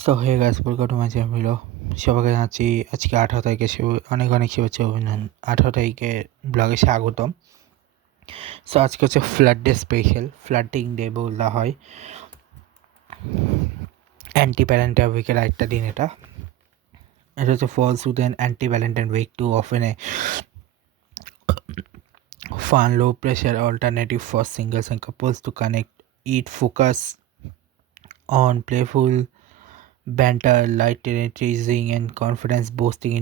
So hey guys, welcome to my channel video. সবাইকে জানাচ্ছি আজকে 18 তারিখে অনেক অনেক শুভেচ্ছা অভিনন্দন। 18 তারিখে ব্লগে স্বাগতম। সো আজকে হচ্ছে flood day special, flooding day বলা হয়। অ্যান্টি ভ্যালেন্টাইন উইকের আরেকটা দিন এটা হচ্ছে falls with an anti Valentine week to offer a fun low pressure alternative for singles and couples to connect it focus on playful banter, light teasing, and confidence boosting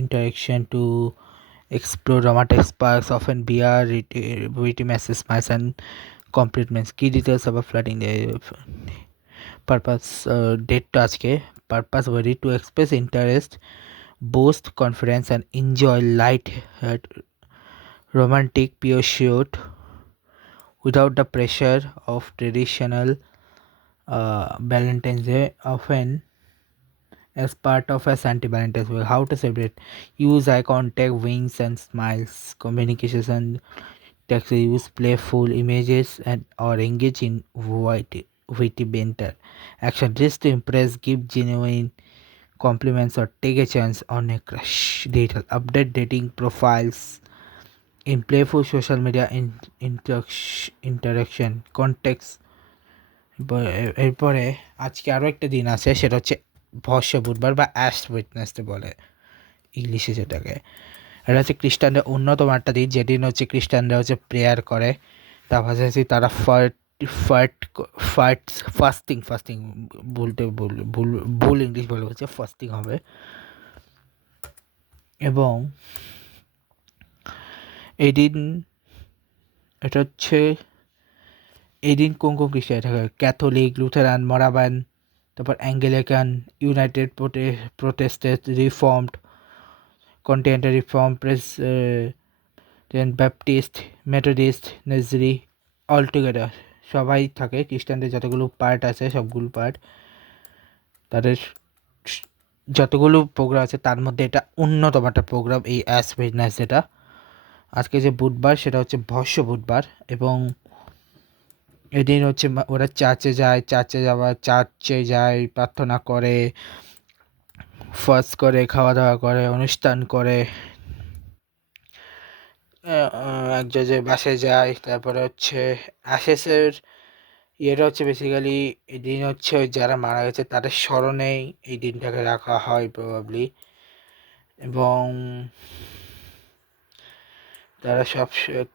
interaction to explore romantic sparks, often beyond witty messages, smiles, and compliments. Key details about flooding the purpose date task purpose very to express interest, boost confidence, and enjoy light romantic pursuit without the pressure of traditional Valentine's Day, often as part of a Santa Valentine's Day. How to celebrate? Use eye contact, winks, and smiles. Communications and text. Use playful images and or engage in witty banter. Action: dress to impress, give genuine compliments, or take a chance on a crush. Detail: update dating profiles in playful social media interaction context. এরপরে আজকে আরও একটা দিন আছে, সেটা হচ্ছে ভস্য বুধবার বা অ্যাশ উইটনেসডে বলে ইংলিশে যেটাকে। এটা হচ্ছে খ্রিস্টানদের অন্যতম একটা দিন, যেদিন হচ্ছে খ্রিস্টানরা হচ্ছে প্রেয়ার করে, তার পাশাপাশি তারা ফাস্টিং বলতে ভুল ইংলিশ বলে হচ্ছে ফাস্টিং হবে। এবং এই দিন এটা হচ্ছে এই দিন কোন কোন খ্রিস্টান থাকে: ক্যাথলিক, লুথেরান, মরাবান, তারপর Anglican, united Protestant, reformed, continental reform, Baptist, Methodist, নেজরি, অলটুগেদার সবাই থাকে। খ্রিস্টানদের যতগুলো পার্ট আছে সবগুলো পার্ট, তাদের যতগুলো প্রোগ্রাম আছে তার মধ্যে এটা অন্যতম একটা প্রোগ্রাম, এই অ্যাশ ওয়েডনেসডেটা। আজকে যে বুধবার সেটা হচ্ছে ভস্য বুধবার, এবং এদিন হচ্ছে ওরা চার্চে যায়, প্রার্থনা করে, ফাস্ট করে, খাওয়া দাওয়া করে, অনুষ্ঠান করে, একজনের বাসায় যায়। তারপরে হচ্ছে অ্যাশেসের ইয়েটা হচ্ছে বেসিক্যালি এই দিন হচ্ছে ওই যারা মারা গেছে তাদের স্মরণেই এই দিনটাকে রাখা হয় প্রবাবলি। এবং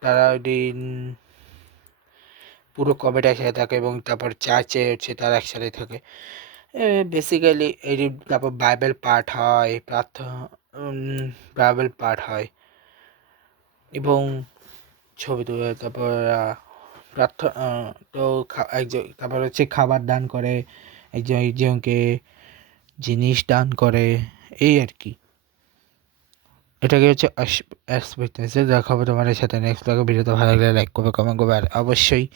তারা ওই দিন পুরো কমিটি একসাথে থাকে, এবং তারপর চার্চে হচ্ছে তারা একসাথে থাকে বেসিক্যালি। এই তারপর বাইবেল পাঠ হয়, বাইবেল পাঠ হয় এবং ছবি তুলে, তারপর প্রার্থনা তো তারপর হচ্ছে খাবার দান করে, একজনকে জিনিস দান করে, এই আর কি। এটাকে হচ্ছে দেখাবো তোমাদের সাথে নেক্সট ব্লগে। ভিডিওটা ভালো লাগলে লাইক করবে, কমেন্ট করবে, আর অবশ্যই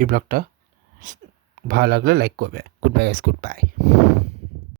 এই ব্লগটা ভালো লাগলে লাইক করবে। Good bye.